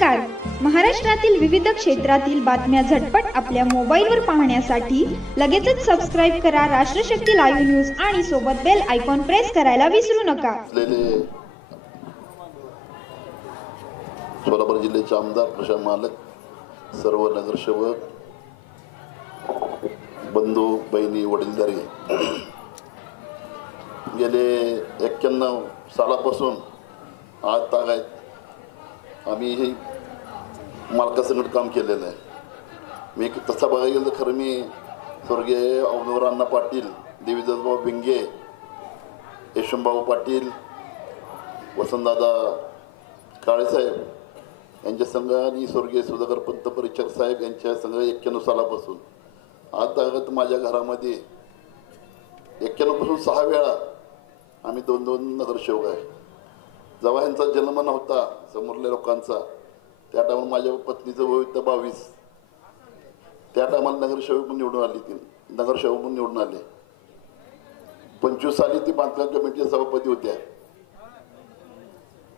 नमस्कार. महाराष्ट्रातील विविध क्षेत्रातील बातम्या झटपट आपल्या मोबाईलवर पाहण्यासाठी लगेचच सबस्क्राइब करा राष्ट्रशक्ती लाईव्ह न्यूज आणि सोबत बेल आयकॉन प्रेस करायला विसरू नका. सोलापूर जिल्ह्याचे आमदार प्रशांत मालक, सर्व नगरसेवक, बंधू बहिणी, वडीलधारी, गेले 91 सालापासून आज तागायत आम्ही हे मालकासंगत काम केलेलं आहे. मी तसा बघायला गेलं तर खरं मी स्वर्गीय अवधूत अण्णा पाटील, देवीदासभाऊ भिंगे, यशवंतभाऊ पाटील, वसंतदादा काळेसाहेब यांच्या संघ आणि स्वर्गीय सुधाकर पंत परिचारक साहेब यांच्या संघ 91 सालापासून आज तागत माझ्या घरामध्ये 91 पासून 6 वेळा आम्ही 2-2 नगरसेवक आहे. जेव्हा यांचा जन्म नव्हता समोरल्या लोकांचा, त्या टायमाला माझ्या पत्नीचं वय होतं 22. त्या टायमाला नगरसेवक पण निवडून आली, ती नगरसेवक पण निवडून आले. 25 साली ती बांधकाम कमिटीच्या सभापती होत्या.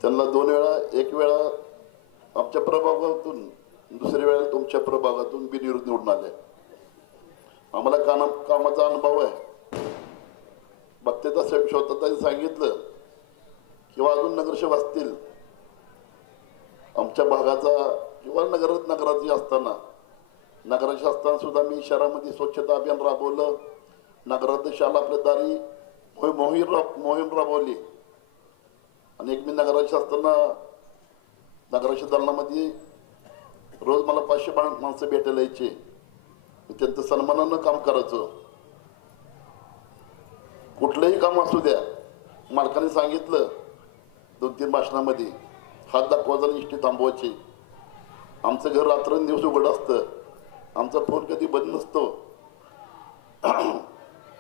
त्यांना 2 वेळा, एक वेळा आमच्या प्रभागातून, दुसऱ्या वेळेला तुमच्या प्रभागातून बिनविरोध निवडून आले. आम्हाला कामाचा अनुभव आहे. बघते साहेब स्वतः सांगितलं किंवा अजून नगरसेवक असतील आमच्या भागाचा किंवा नगराची असताना, नगराची असताना सुद्धा मी शहरामध्ये स्वच्छता अभियान राबवलं. नगराध्यक्षाला आपल्या दारी मोहीम राबवली. आणि एक मी नगराध्यक्ष असताना नगराध्यक्ष दालनामध्ये रोज मला 500 माणसं भेटायला यायची. मी त्यांचं सन्मानानं काम करायचं. कुठलंही काम असू द्या, मालकाने सांगितलं 2-3 भाषणामध्ये, हात दाखवायचा आणि इष्टी थांबवायची. आमचं घर रात्रंदिवस उघड असतं. आमचा फोन कधी बंद नसतो.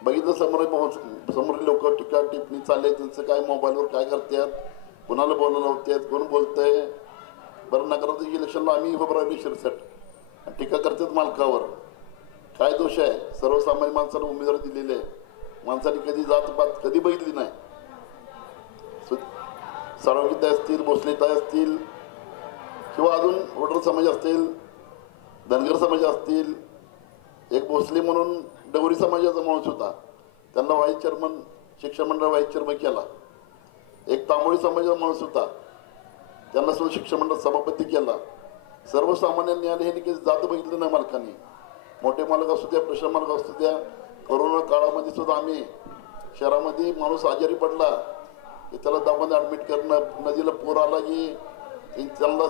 बघितलं समोर लोक टीका टिप्पणी चालले, त्यांचं काय मोबाईलवर काय करतात, कोणाला बोलायला होतात, कोण बोलतंय. बरं, नगराध्यक्ष इलेक्शनला आम्ही उभं राहिलो शिरसट, टीका करतात मालकावर. काय दोष आहे? सर्वसामान्य माणसाला उमेदवारी दिलेली आहे. माणसाने कधी जातपात कधी बघितली नाही. साळुंकेताई असतील, भोसलेताई असतील, किंवा अजून वडर समाज असतील, धनगर समाज असतील. एक भोसले म्हणून डवरी समाजाचा माणूस होता, त्यांना व्हाईस चेअरमन, शिक्षण मंडळ व्हाईस चेअरमन केला. एक तांबोळी समाजाचा माणूस होता, त्यांना सुद्धा शिक्षण मंडळ सभापती केला. सर्वसामान्यांनी आणि हे कधी जात बघितलं नाही मालकांनी. मोठे मालक असू द्या, प्रशासन मालक असू द्या. कोरोना काळामध्ये सुद्धा आम्ही शहरामध्ये माणूस आजारी पडला की त्याला दवाखान्यात ॲडमिट करणं, नदीला पूर आला की त्यांना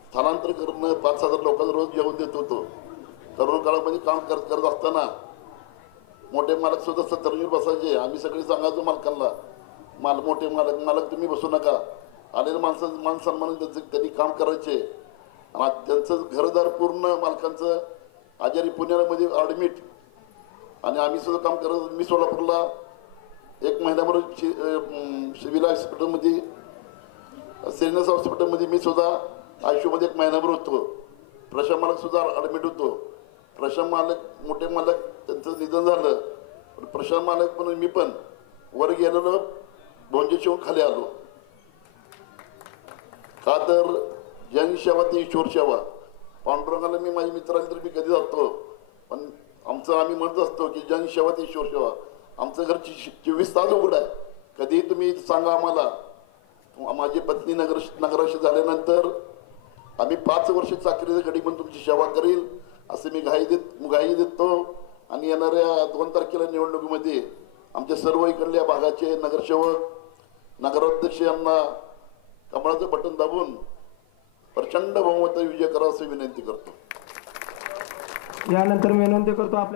स्थलांतर करणं, 5,000 लोकांना रोज जेवण देत होतो. कोरोना काळामध्ये काम करत असताना मोठे मालक सुद्धा 70 बसायचे. आम्ही सगळे सांगायचो मालकांना, मोठे मालक तुम्ही बसू नका. आलेल्या मान सन्मान त्यांनी काम करायचे. आणि त्यांचं घरदार पूर्ण मालकांचं आजारी पुण्यामध्ये ॲडमिट. आणि आम्ही सुद्धा काम करत. मी सोलापूरला 1 महिन्याभर सिव्हिल हॉस्पिटलमध्ये, सिरियस हॉस्पिटलमध्ये मी सुद्धा आयसीयूमध्ये 1 महिन्याभर होतो. प्रशांत मालक सुद्धा ॲडमिट होतो. प्रशांत मालक, मोठे मालक, त्यांचं निधन झालं. प्रशांत मालक पण मी पण वर गेलेलो, भोंजे शिवून खाली आलो. का तर जनसेवा ती ईश्वर सेवा. पांडुरंगाला मी माझ्या मित्राला तर मी कधी जातो, पण आम्ही म्हणत असतो की जनसेवा ती ईश्वर सेवा. आमचं घर 24 तास उघड आहे. कधीही तुम्ही सांगा आम्हाला. माझी पत्नी नगराध्यक्ष झाल्यानंतर आम्ही 5 वर्ष चाकरीच्या घडी पण तुमची सेवा करील असं मी ग्वाही देतो. आणि येणाऱ्या 2 तारखेला निवडणुकीमध्ये आमच्या सर्व इकडल्या भागाचे नगरसेवक, नगराध्यक्ष यांना कमळाचं बटन दाबून प्रचंड बहुमत विजय करा अशी विनंती करतो. यानंतर विनंती करतो आपल्या